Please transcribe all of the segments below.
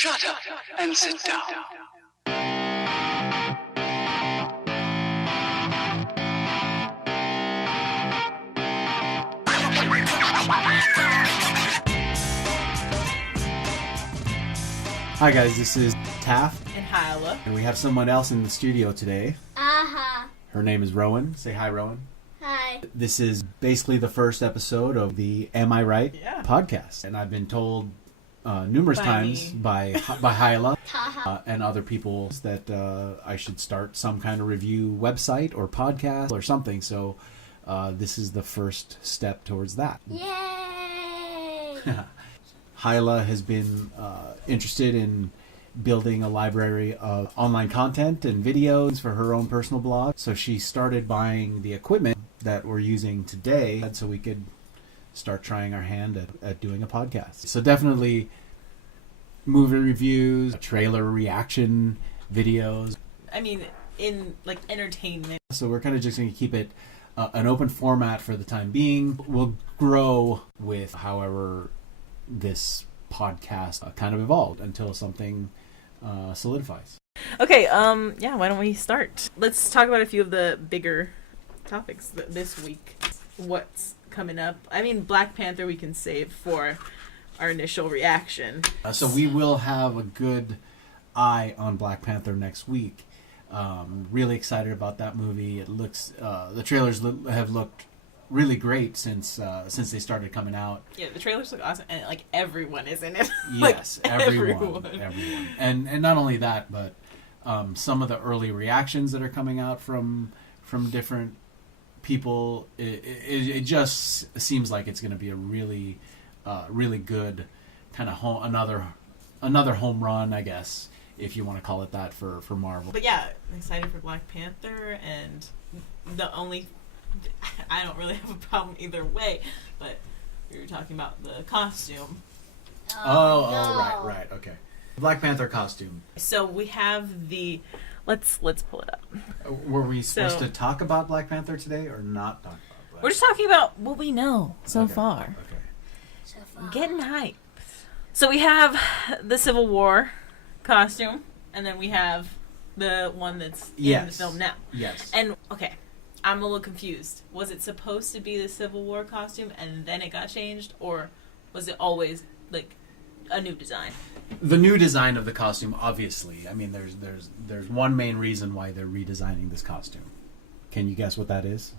Shut up and sit down. Hi guys, this is Taf and Hylah. and we have someone else in the studio today. Her name is Rowan. Say hi, Rowan. Hi. This is basically the first episode of the Amirite podcast, and I've been told numerous times by Hylah and other people that I should start some kind of review website or podcast or something. So this is the first step towards that. Yay! Hylah has been interested in building a library of online content and videos for her own personal blog. So she started buying the equipment that we're using today so we could start trying our hand at doing a podcast. So definitely movie reviews, trailer reaction videos. I mean, in like entertainment. So we're kind of just going to keep it an open format for the time being. We'll grow with however this podcast kind of evolved until something solidifies. Okay, why don't we start? Let's talk about a few of the bigger topics this week. What's coming up? I mean, Black Panther we can save for our initial reaction. So we will have a good eye on Black Panther next week. Really excited about that movie. It looks the trailers have looked really great since they started coming out. Yeah, the trailers look awesome, and like everyone is in it. Yes, everyone. And not only that, but some of the early reactions that are coming out from different people. It just seems like it's going to be a really good kind of another home run, I guess, if you want to call it that for Marvel. But yeah, I'm excited for Black Panther, and I don't really have a problem either way, but we were talking about the costume. Right, okay. Black Panther costume. So we have let's pull it up. Were we supposed to talk about Black Panther today or not talk about Black We're just talking about what we know so far. Okay. So far. Getting hype. So we have the Civil War costume, and then we have the one that's in the film now. Yes. And okay, I'm a little confused. Was it supposed to be the Civil War costume and then it got changed, or was it always like a new design? The new design of the costume, obviously. I mean, there's one main reason why they're redesigning this costume. Can you guess what that is?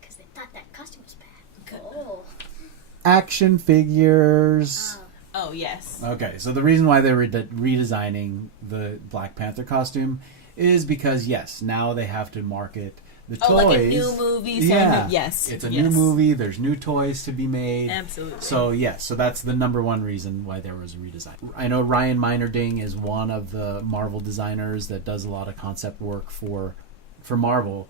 Because they thought that costume was bad. Oh. Action figures. Oh, yes. Okay, so the reason why they're redesigning the Black Panther costume is because, yes, now they have to market the toys. Like a new movie. Yeah. Yes. It's a new movie. There's new toys to be made. Absolutely. So, yes, so that's the number one reason why there was a redesign. I know Ryan Meinerding is one of the Marvel designers that does a lot of concept work for Marvel.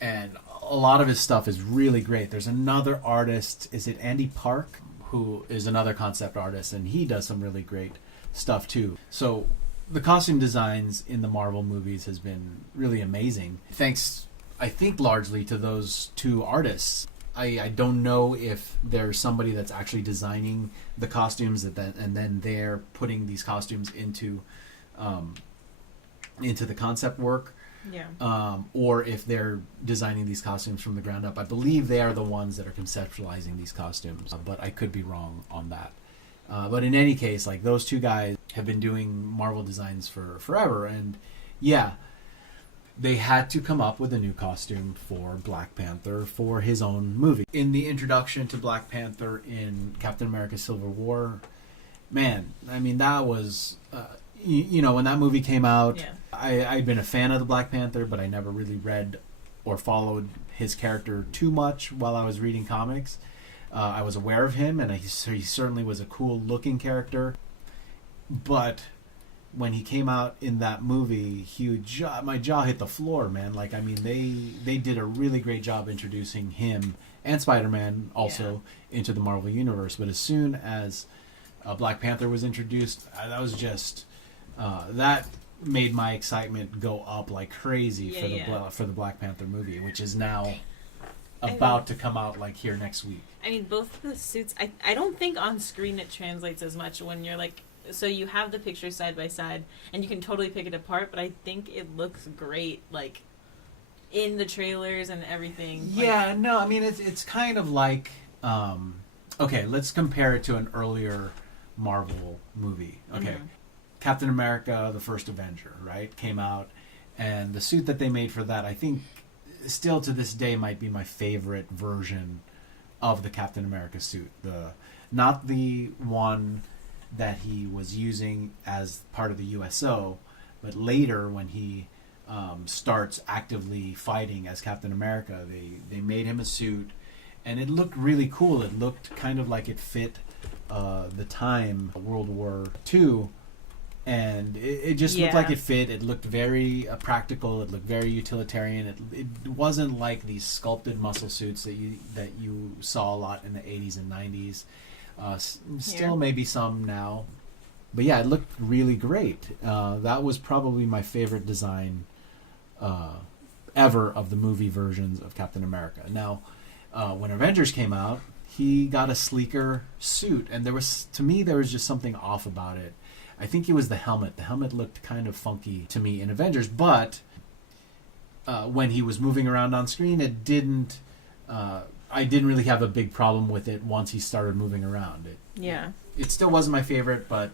And a lot of his stuff is really great. There's another artist, is it Andy Park, who is another concept artist, and he does some really great stuff too. So the costume designs in the Marvel movies has been really amazing. Thanks, I think, largely to those two artists. I don't know if there's somebody that's actually designing the costumes and then they're putting these costumes into the concept work. Yeah. Or if they're designing these costumes from the ground up. I believe they are the ones that are conceptualizing these costumes, but I could be wrong on that. But in any case, like, those two guys have been doing Marvel designs for forever, and yeah, they had to come up with a new costume for Black Panther for his own movie. In the introduction to Black Panther in Captain America Civil War, man, I mean, that was... when that movie came out, I'd been a fan of the Black Panther, but I never really read or followed his character too much while I was reading comics. I was aware of him, and he certainly was a cool-looking character. But when he came out in that movie, my jaw hit the floor, man. Like, I mean, they did a really great job introducing him and Spider-Man also into the Marvel Universe. But as soon as Black Panther was introduced, that was just... that made my excitement go up like crazy for the Black Panther movie, which is now about to come out like here next week. I mean, both the suits. I don't think on screen it translates as much when you're like so you have the pictures side by side, and you can totally pick it apart. But I think it looks great, like in the trailers and everything. Yeah, no, I mean it's kind of like okay, let's compare it to an earlier Marvel movie. Okay, Captain America: The First Avenger, right, came out, and the suit that they made for that, I think, still to this day might be my favorite version of the Captain America suit. Not the one that he was using as part of the USO, but later when he starts actively fighting as Captain America, they made him a suit, and it looked really cool. It looked kind of like it fit the time, World War II, and it just looked like it fit. It looked very practical. It looked very utilitarian. It wasn't like these sculpted muscle suits that you saw a lot in the 80s and 90s. Still maybe some now. But yeah, it looked really great. That was probably my favorite design ever of the movie versions of Captain America. Now, when Avengers came out, he got a sleeker suit, and there was just something off about it. I think it was the helmet. The helmet looked kind of funky to me in Avengers, but when he was moving around on screen, it didn't. I didn't really have a big problem with it once he started moving around. It still wasn't my favorite, but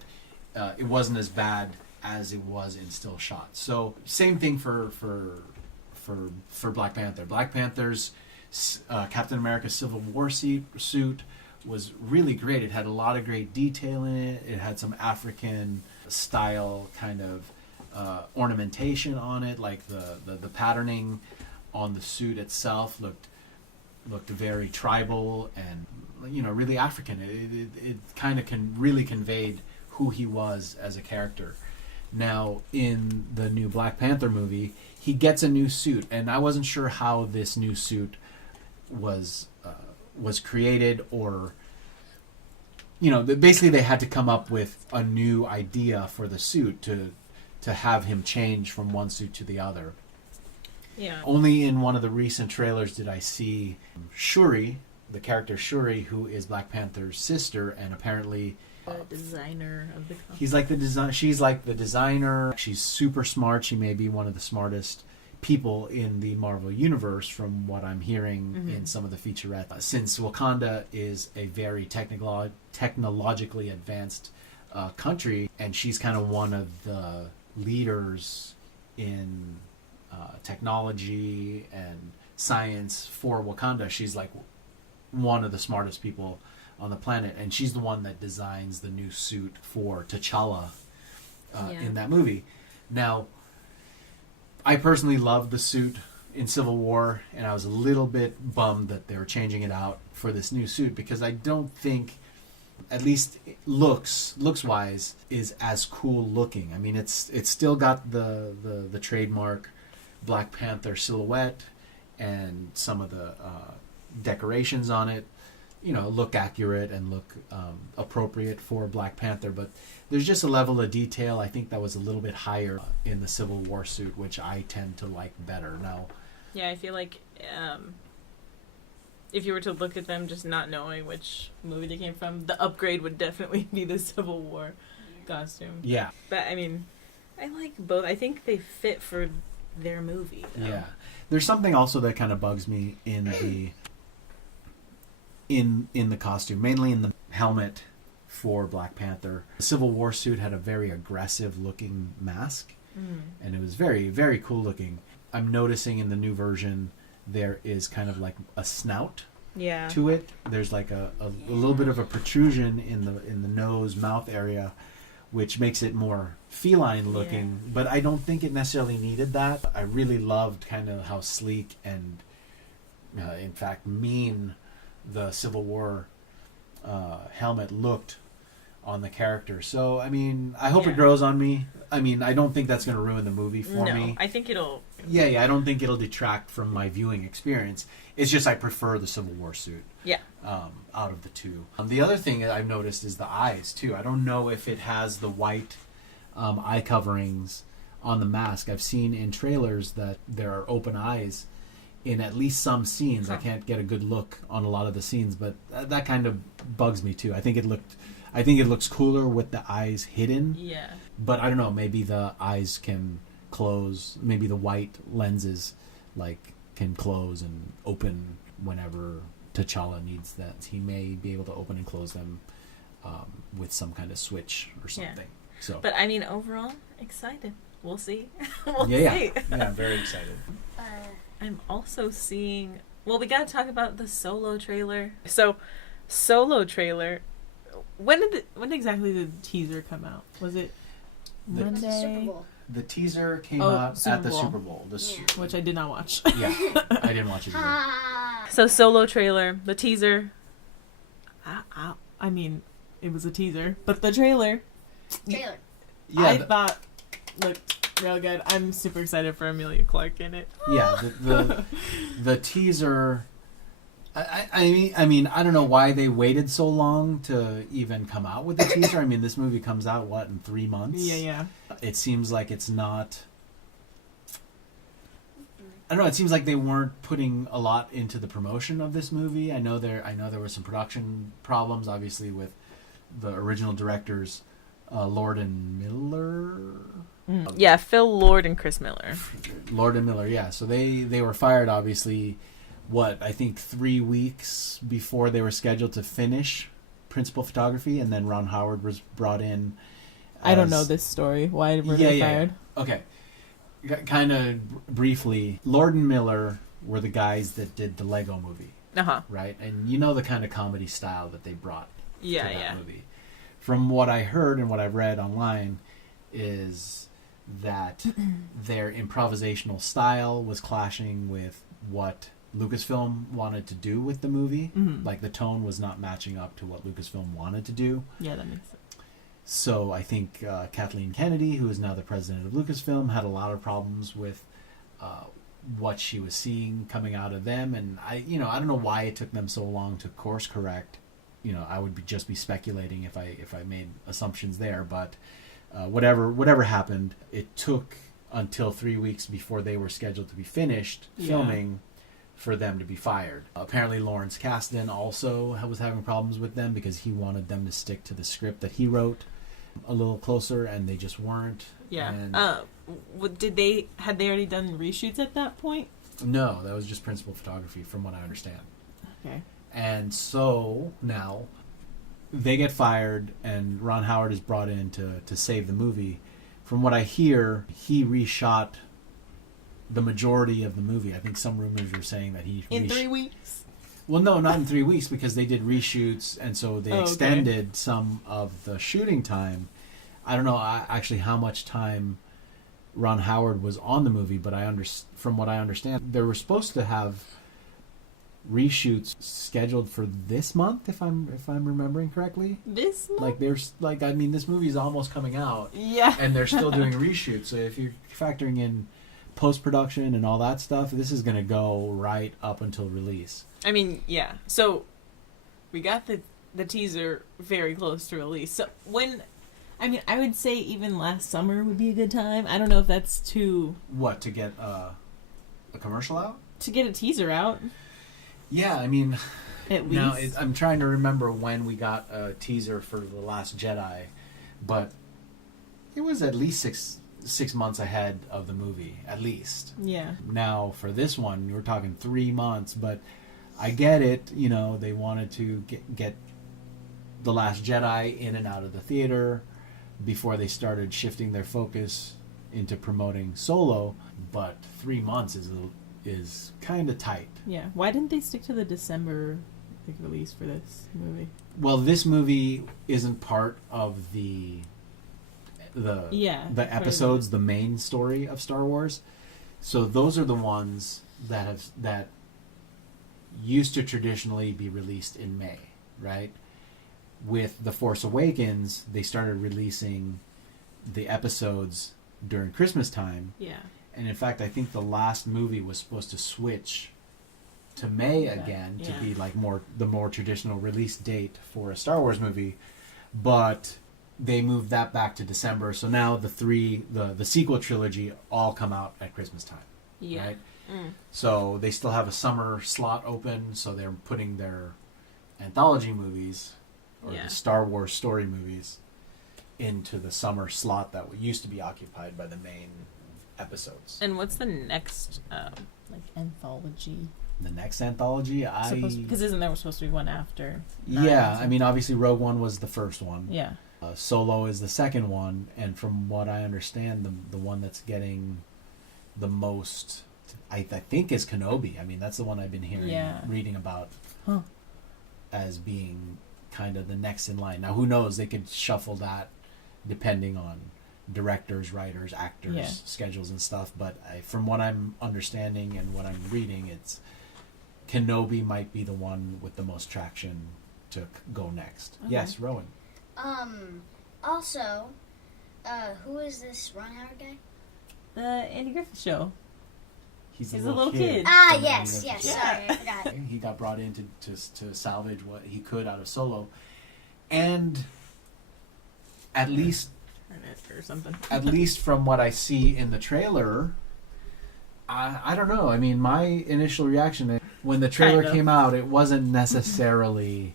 it wasn't as bad as it was in still shots. So same thing for Black Panther. Black Panther's Captain America Civil War suit was really great. It had a lot of great detail in it. It had some African style kind of ornamentation on it, like the patterning on the suit itself looked very tribal and really African. It kind of really conveyed who he was as a character. Now in the new Black Panther movie, he gets a new suit, and I wasn't sure how this new suit was created, or basically they had to come up with a new idea for the suit to have him change from one suit to the other. Only in one of the recent trailers did I see Shuri, the character Shuri, who is Black Panther's sister, and apparently the designer of the costume. She's like the designer. She's super smart. She may be one of the smartest people in the Marvel universe, from what I'm hearing in some of the featurettes. Since Wakanda is a very technologically advanced country, and she's kind of one of the leaders in technology and science for Wakanda. She's like one of the smartest people on the planet, and she's the one that designs the new suit for T'Challa in that movie. Now, I personally loved the suit in Civil War, and I was a little bit bummed that they were changing it out for this new suit, because I don't think, at least looks wise, is as cool looking. I mean, it's still got the trademark Black Panther silhouette, and some of the decorations on it look accurate and look appropriate for Black Panther, but there's just a level of detail I think that was a little bit higher in the Civil War suit, which I tend to like better. Now, I feel like if you were to look at them just not knowing which movie they came from, the upgrade would definitely be the Civil War costume. Yeah. But I mean, I like both. I think they fit for their movie, though. Yeah. There's something also that kind of bugs me in the in the costume, mainly in the helmet for Black Panther. The Civil War suit had a very aggressive looking mask, and it was very, very cool looking. I'm noticing in the new version there is kind of like a snout to it. There's like a little bit of a protrusion in the nose, mouth area, which makes it more feline looking, but I don't think it necessarily needed that. I really loved kind of how sleek and in fact mean the Civil War helmet looked on the character. So I mean, I hope it grows on me. I mean, I don't think that's going to ruin the movie for me. I think it'll I don't think it'll detract from my viewing experience. It's just I prefer the Civil War suit out of the two. The other thing that I've noticed is the eyes too. I don't know if it has the white eye coverings on the mask. I've seen in trailers that there are open eyes in at least some scenes. I can't get a good look on a lot of the scenes, but that kind of bugs me too. I think it looked I think it looks cooler with the eyes hidden. Yeah. But I don't know, maybe the eyes can close, maybe the white lenses like can close and open whenever T'Challa needs that. He may be able to open and close them with some kind of switch or something. So But I mean, overall, excited. We'll see. We'll see. yeah, I'm very excited. I'm also seeing. Well, we gotta talk about the Solo trailer. So, Solo trailer. When exactly did the teaser come out? Was it The Monday? Super Bowl. The teaser came Oh, out Super at the Bowl. Super Bowl. Which I did not watch. Yeah, I didn't watch it either. Ah. So Solo trailer, the teaser. I mean, it was a teaser, but the trailer. Trailer. Yeah, I thought looked real good. I'm super excited for Amelia Clark in it. yeah. The teaser. I mean, I don't know why they waited so long to even come out with the teaser. I mean, this movie comes out in 3 months. Yeah. It seems like it's not. I don't know. It seems like they weren't putting a lot into the promotion of this movie. I know there were some production problems, obviously, with the original directors, Lord and Miller. Yeah, Phil Lord and Chris Miller. Lord and Miller, yeah. So they were fired, obviously. I think 3 weeks before they were scheduled to finish principal photography, and then Ron Howard was brought in. I don't know this story. Why were they fired? Okay. Kind of briefly, Lord and Miller were the guys that did the Lego movie, right? And you know the kind of comedy style that they brought to that movie. From what I heard and what I've read online is that their improvisational style was clashing with what Lucasfilm wanted to do with the movie. Mm-hmm. Like the tone was not matching up to what Lucasfilm wanted to do. Yeah, that makes sense. So I think Kathleen Kennedy, who is now the president of Lucasfilm, had a lot of problems with what she was seeing coming out of them, and I don't know why it took them so long to course correct. I would just be speculating if I made assumptions there, but whatever happened, it took until 3 weeks before they were scheduled to be finished filming for them to be fired. Apparently Lawrence Kasdan also was having problems with them because he wanted them to stick to the script that he wrote a little closer, and they just weren't. Yeah. And Had they already done reshoots at that point? no, that was just principal photography from what I understand. Okay. And so now they get fired, and Ron Howard is brought in to save the movie. From what I hear, he reshot the majority of the movie. I think some rumors are saying that he in 3 weeks. Well, no, not in 3 weeks, because they did reshoots, and so they extended some of the shooting time. I don't know actually how much time Ron Howard was on the movie, but from what I understand, they were supposed to have reshoots scheduled for this month, if I'm remembering correctly. This month? Like this movie is almost coming out, Yeah. and they're still doing reshoots. So if you're factoring in post-production and all that stuff, this is going to go right up until release. I mean, yeah. So we got the teaser very close to release. So I would say even last summer would be a good time. I don't know if that's too... What, to get a commercial out? To get a teaser out. Yeah, I mean... At least. Now, I'm trying to remember when we got a teaser for The Last Jedi, but it was at least six months ahead of the movie, at least. Yeah. Now, for this one, we're talking 3 months, but I get it. They wanted to get The Last Jedi in and out of the theater before they started shifting their focus into promoting Solo, but 3 months is kind of tight. Yeah. Why didn't they stick to the December release for this movie? Well, this movie isn't part of the episodes, the main story of Star Wars. So those are the ones that used to traditionally be released in May, right? With The Force Awakens, they started releasing the episodes during Christmas time. Yeah. And in fact, I think the last movie was supposed to switch to May again to be like the more traditional release date for a Star Wars movie, but they moved that back to December. So now the sequel trilogy all come out at Christmas time. Yeah. Right? Mm. So they still have a summer slot open, so they're putting their anthology movies or Yeah. the Star Wars story movies into the summer slot that used to be occupied by the main episodes. And what's the next like anthology? The next anthology, Because isn't there supposed to be one after? Yeah, Nine? I mean, obviously Rogue One was the first one. Yeah. Solo is the second one, and from what I understand, the one that's getting the most, I think, is Kenobi. I mean, that's the one I've been reading about as being kind of the next in line. Now, who knows? They could shuffle that depending on directors, writers, actors, schedules, and stuff. But from what I'm understanding and what I'm reading, it's Kenobi might be the one with the most traction to go next. Okay. Yes, Rowan. Also, who is this Ron Howard guy? The Andy Griffith Show. He's a little kid. Ah, yes. Sorry, I forgot. He got brought in to salvage what he could out of Solo. And at least or something. At least from what I see in the trailer, I don't know. I mean, my initial reaction when the trailer came out, it wasn't necessarily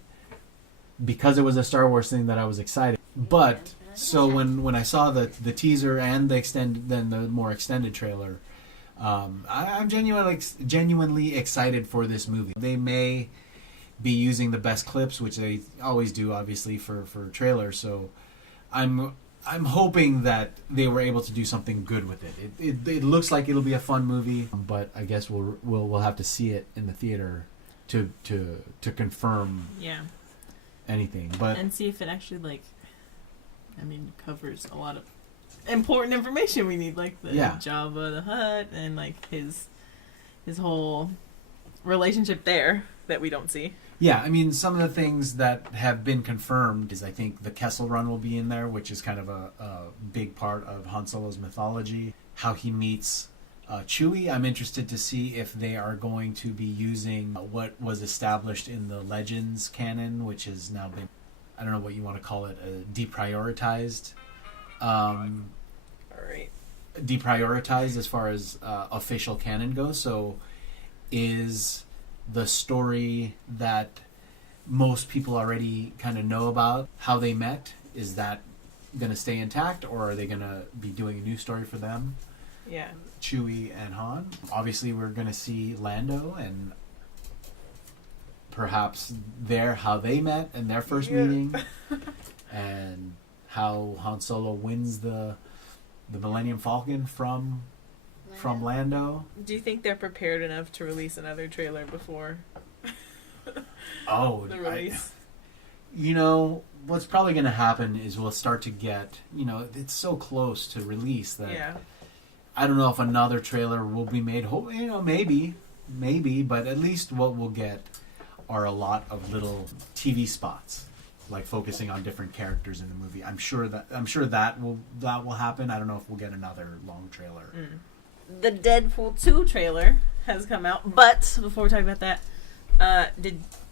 because it was a Star Wars thing that I was excited. But so when I saw the teaser and the more extended trailer, I'm genuinely excited for this movie. They may be using the best clips, which they always do, obviously for trailers. So I'm hoping that they were able to do something good with it. It looks like it'll be a fun movie, but I guess we'll have to see it in the theater to confirm anything. But and see if it actually covers a lot of important information we need, like the Jabba the Hutt and like his whole relationship there that we don't see. Yeah, I mean, some of the things that have been confirmed is I think the Kessel Run will be in there, which is kind of a big part of Han Solo's mythology. How he meets Chewie. I'm interested to see if they are going to be using what was established in the Legends canon, which has now been, I don't know what you want to call it, deprioritized. Deprioritized as far as official canon goes. So is the story that most people already kind of know about, how they met, is that going to stay intact, or are they going to be doing a new story for them? Yeah. Chewie and Han. Obviously, we're going to see Lando and perhaps how they met and their first meeting, and how Han Solo wins the Millennium Falcon from Lando. Do you think they're prepared enough to release another trailer before the release? What's probably going to happen is we'll start to get, it's so close to release that I don't know if another trailer will be made. Maybe, but at least what we'll get are a lot of little TV spots, like focusing on different characters in the movie. I'm sure that will happen. I don't know if we'll get another long trailer. The Deadpool 2 trailer has come out, but before we talk about that,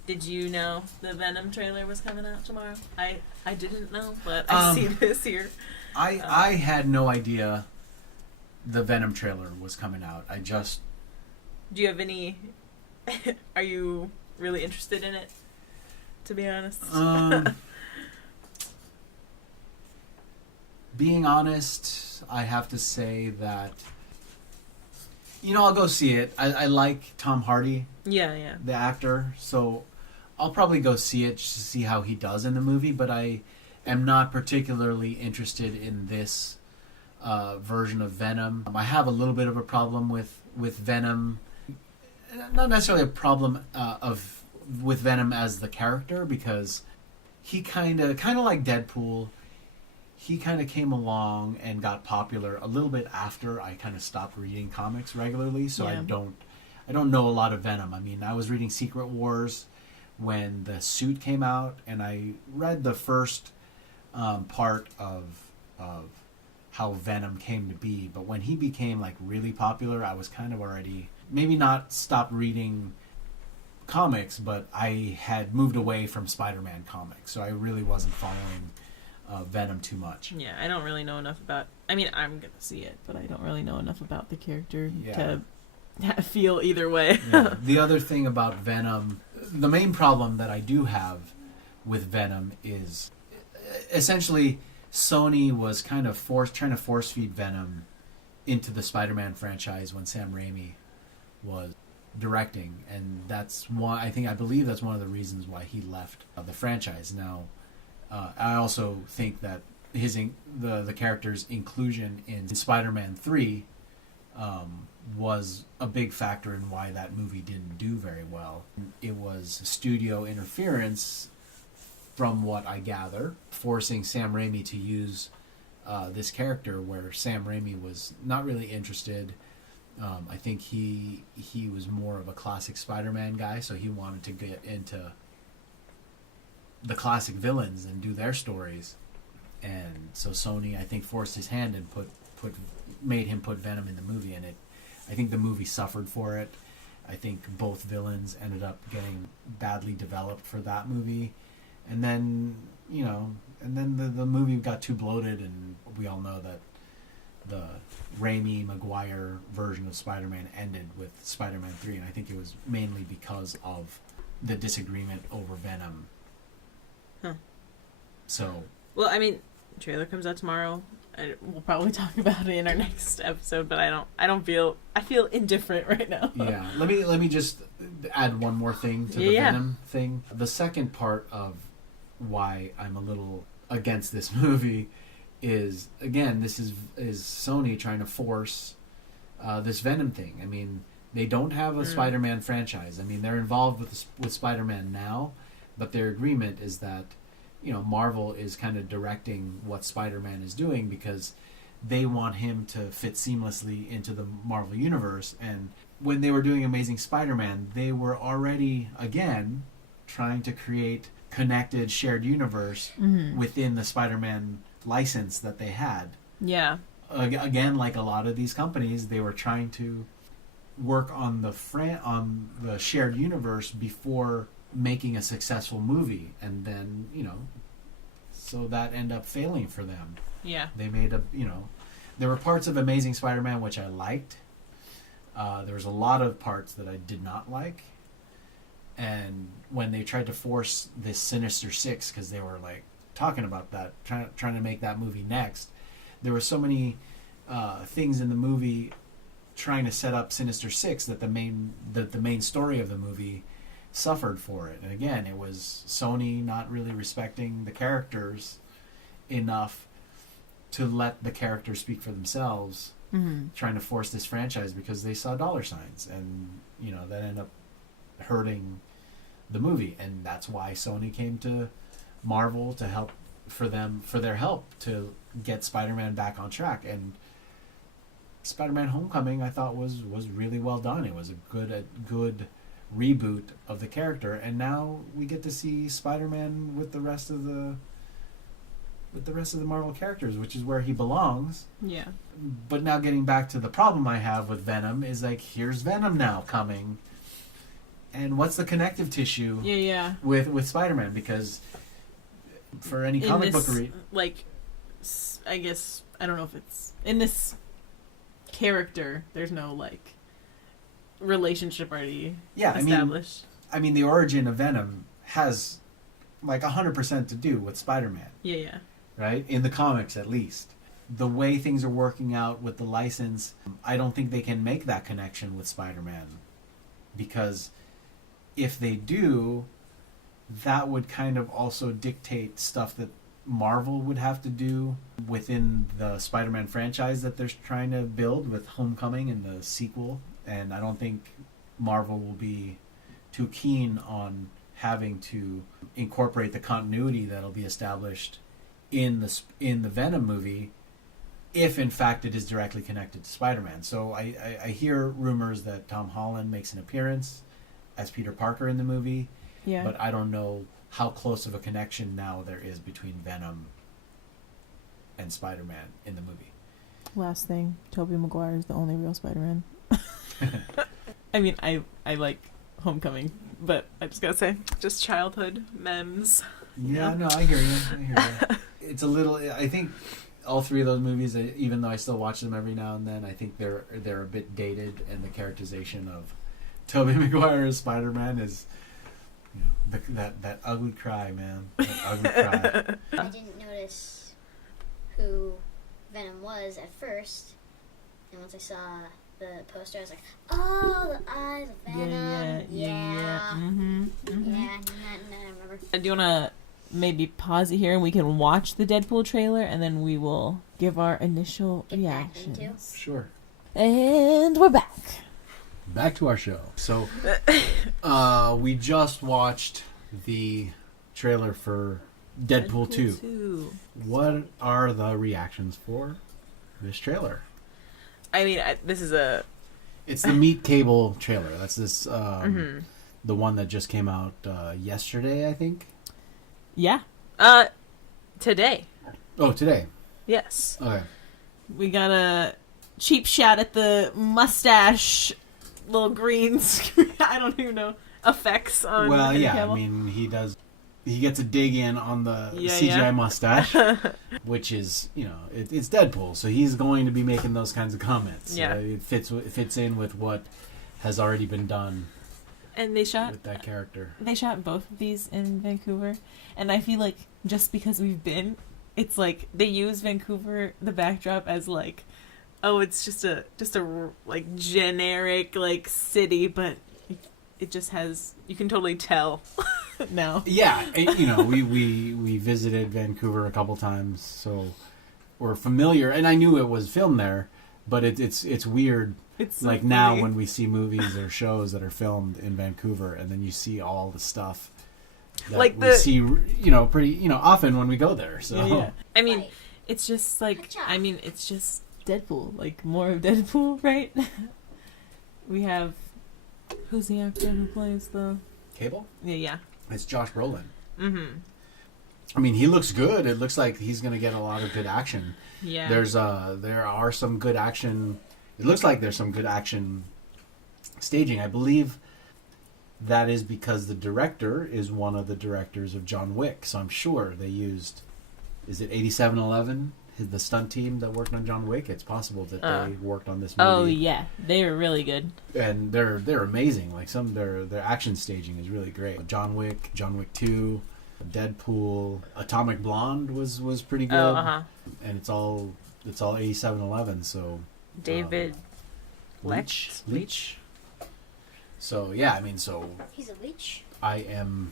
did you know the Venom trailer was coming out tomorrow? I didn't know, but I see this here. I had no idea the Venom trailer was coming out. Do you have any? Are you really interested in it? To be honest. Being honest, I have to say that I'll go see it. I like Tom Hardy. Yeah. The actor, so I'll probably go see it just to see how he does in the movie, but I am not particularly interested in this version of Venom. I have a little bit of a problem with Venom. Not necessarily a problem with Venom as the character, because he kind of like Deadpool. He kind of came along and got popular a little bit after I kind of stopped reading comics regularly, so I don't know a lot of Venom. I mean, I was reading Secret Wars when the suit came out, and I read the first part of how Venom came to be, but when he became like really popular, I was kind of already maybe not stopped reading comics, but I had moved away from Spider-Man comics, so I really wasn't following Venom too much. Yeah, I don't really know enough about. I mean, I'm gonna see it, but I don't really know enough about the character to feel either way. The other thing about Venom, the main problem that I do have with Venom is essentially Sony was kind of trying to force feed Venom into the Spider-Man franchise when Sam Raimi was directing, and that's why I believe that's one of the reasons why he left the franchise. Now, I also think that the character's inclusion in Spider-Man 3 was a big factor in why that movie didn't do very well. It was studio interference, from what I gather, forcing Sam Raimi to use this character where Sam Raimi was not really interested. I think he was more of a classic Spider-Man guy, so he wanted to get into the classic villains and do their stories. And so Sony, I think, forced his hand and made him put Venom in the movie, and I think the movie suffered for it. I think both villains ended up getting badly developed for that movie, and then the movie got too bloated, and we all know that the Raimi Maguire version of Spider-Man ended with Spider-Man 3, and I think it was mainly because of the disagreement over Venom. Huh. So, well, I mean, trailer comes out tomorrow. We'll probably talk about it in our next episode, but I feel indifferent right now. Yeah. Let me just add one more thing to the Venom thing. The second part of why I'm a little against this movie is, again, this is Sony trying to force this Venom thing. I mean, they don't have a Spider-Man franchise. I mean, they're involved with Spider-Man now, but their agreement is that Marvel is kind of directing what Spider-Man is doing because they want him to fit seamlessly into the Marvel universe. And when they were doing Amazing Spider-Man, they were already, again, trying to create connected, shared universe within the Spider-Man license that they had. Yeah. Again, like a lot of these companies, they were trying to work on the shared universe before making a successful movie, and then so that ended up failing for them. Yeah, they made there were parts of Amazing Spider-Man which I liked. There was a lot of parts that I did not like, and when they tried to force this Sinister Six, because they were like talking about that, trying to make that movie next, there were so many things in the movie trying to set up Sinister Six that the main story of the movie suffered for it. And again, it was Sony not really respecting the characters enough to let the characters speak for themselves, trying to force this franchise because they saw dollar signs, and that ended up hurting the movie. And that's why Sony came to Marvel to help for their help to get Spider-Man back on track. And Spider-Man Homecoming, I thought, was really well done. It was a good reboot of the character, and now we get to see Spider-Man with the rest of the Marvel characters, which is where he belongs. Yeah. But now, getting back to the problem I have with Venom, is like, here's Venom now coming, and what's the connective tissue? Yeah. With Spider-Man? Because for any comic book I guess I don't know if it's in this character. There's no relationship already established. I mean, the origin of Venom has 100% to do with Spider-Man. Yeah. Right? In the comics, at least. The way things are working out with the license, I don't think they can make that connection with Spider-Man. Because if they do, that would kind of also dictate stuff that Marvel would have to do within the Spider-Man franchise that they're trying to build with Homecoming and the sequel. And I don't think Marvel will be too keen on having to incorporate the continuity that'll be established in the Venom movie, if in fact it is directly connected to Spider-Man. So I hear rumors that Tom Holland makes an appearance as Peter Parker in the movie, but I don't know how close of a connection now there is between Venom and Spider-Man in the movie. Last thing, Tobey Maguire is the only real Spider-Man. I mean, I like Homecoming, but I just gotta say, just childhood memes. Yeah, no, I hear you. It's a little. I think all three of those movies, even though I still watch them every now and then, I think they're a bit dated, and the characterization of Tobey Maguire as Spider-Man is That ugly cry, man. That ugly cry. I didn't notice who Venom was at first, and once I saw the poster, I was like, "Oh, the eyes of Venom." Yeah. Mm-hmm. Yeah, I remember. Do you want to maybe pause it here and we can watch the Deadpool trailer and then we will give our initial Get back into. reactions? Sure. And we're back. Back to our show. So, we just watched the trailer for Deadpool 2. What are the reactions for this trailer? I mean, this is a... It's the Meet Cable trailer. That's this, the one that just came out yesterday, I think. Yeah. Today. Oh, today. Yes. Okay. We got a cheap shot at the mustache, little green screen. I don't even know. Effects on Well, Henry yeah, Cavill. I mean, he gets a dig in on the CGI mustache, which is, it's Deadpool, so he's going to be making those kinds of comments. Yeah. It fits in with what has already been done And they shot with that character. They shot both of these in Vancouver, and I feel like just because we've been, it's like they use Vancouver, the backdrop, as like, oh, it's just a like generic like city, but it just has, you can totally tell now. Yeah, we visited Vancouver a couple times, so we're familiar, and I knew it was filmed there, but it's weird. It's so like funny. now when we see movies or shows that are filmed in Vancouver, and then you see all the stuff that Like we see, pretty, often when we go there. So Yeah. I mean, Right. it's just like, Good job. I mean, it's just Deadpool, like more of Deadpool, right? We have, who's the actor who plays the? Cable, Yeah. it's Josh Brolin. Mm-hmm. I mean, he looks good. It looks like he's going to get a lot of good action. Yeah. There are some good action. It looks like there's some good action staging. I believe that is because the director is one of the directors of John Wick. So I'm sure they used, is it 8711, the stunt team that worked on John Wick? It's possible that they worked on this movie. Oh yeah, they were really good. And they're amazing. Like their action staging is really great. John Wick 2, Deadpool, Atomic Blonde was pretty good. Oh, uh-huh. And it's all 8711. So David Leitch. So yeah, I mean, He's a leech. I am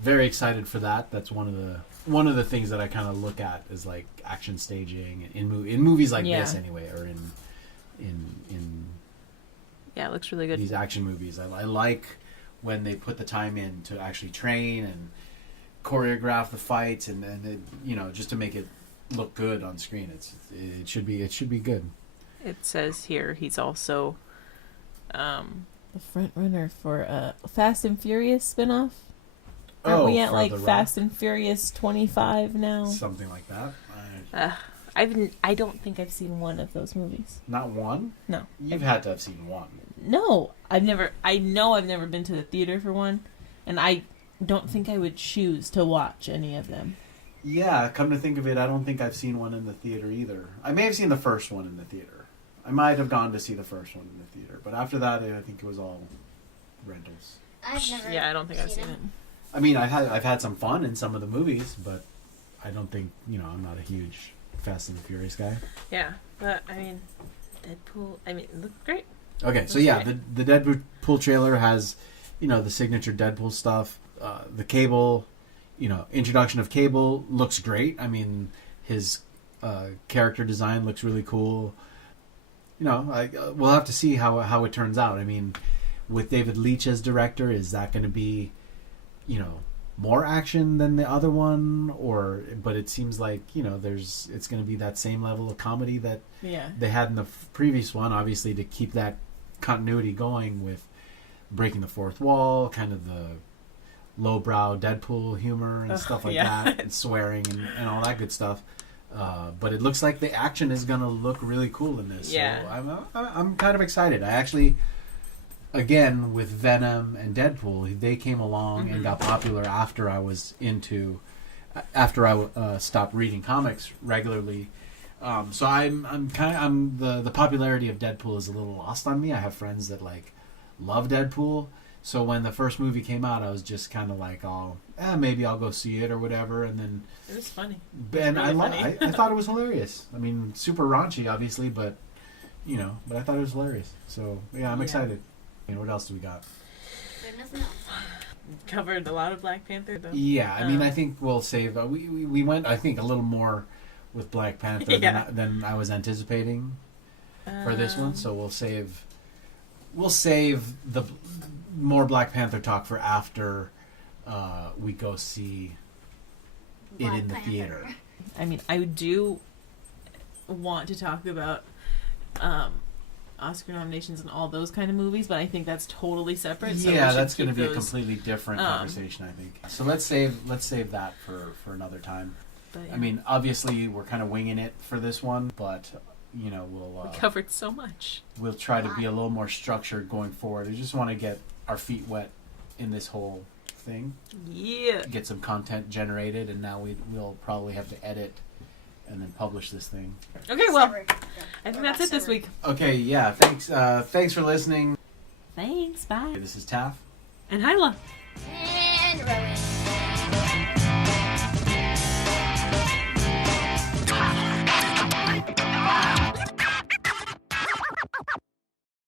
very excited for that. That's one of the things that I kind of look at is like action staging in movies like this anyway, or in Yeah, it looks really good. these action movies. I like when they put the time in to actually train and choreograph the fights and just to make it look good on screen. It should be good. It says here he's also The front runner for a Fast and Furious spinoff. Oh, Aren't we at for like The Rock? Fast and Furious 25 now? Something like that. I don't think I've seen one of those movies. Not one? No. You've had to have seen one. No, I know I've never been to the theater for one, and I don't think I would choose to watch any of them. Yeah, come to think of it, I don't think I've seen one in the theater either. I may have seen the first one in the theater. I might have gone to see the first one in the theater, but after that, I think it was all rentals. I've never. Yeah, I don't think I've seen it. I mean, I've had some fun in some of the movies, but I don't think I'm not a huge Fast and the Furious guy. Yeah, but I mean, Deadpool. I mean, it looked great. Okay, so yeah, the Deadpool trailer has, the signature Deadpool stuff. The Cable, introduction of Cable looks great. I mean, his character design looks really cool. We'll have to see how it turns out. I mean, with David Leitch as director, is that going to be, more action than the other one? But it seems like, it's going to be that same level of comedy that they had in the previous one, obviously, to keep that continuity going with breaking the fourth wall, kind of the lowbrow Deadpool humor and stuff like that, and swearing and all that good stuff. But it looks like the action is going to look really cool in this. Yeah. So I'm kind of excited. I actually, again, with Venom and Deadpool, they came along and got popular after I stopped reading comics regularly. So the popularity of Deadpool is a little lost on me. I have friends that love Deadpool. So when the first movie came out, I was just kind of like, oh, maybe I'll go see it or whatever. And then It was funny. And Really I thought it was hilarious. I mean, super raunchy, obviously, but but I thought it was hilarious. So yeah, I'm excited. What else do we got? There's nothing else. Covered a lot of Black Panther, though. Yeah, I mean, I think we'll save. We went, I think, a little more with Black Panther than I was anticipating for this one. So we'll save the more Black Panther talk for after we go see it in the theater. I mean, I do want to talk about Oscar nominations and all those kind of movies, but I think that's totally separate. So Yeah, that's going to be a completely different conversation, I think. So let's save that for another time. But, yeah. I mean, obviously, we're kind of winging it for this one, but we'll we covered so much. We'll try to be a little more structured going forward. I just want to get our feet wet in this whole thing. Yeah. Get some content generated, and now we'll probably have to edit and then publish this thing. Okay, well, I think that's it this week. Okay, yeah. Thanks for listening. Thanks. Bye. This is Taf and Hylah And Rowan.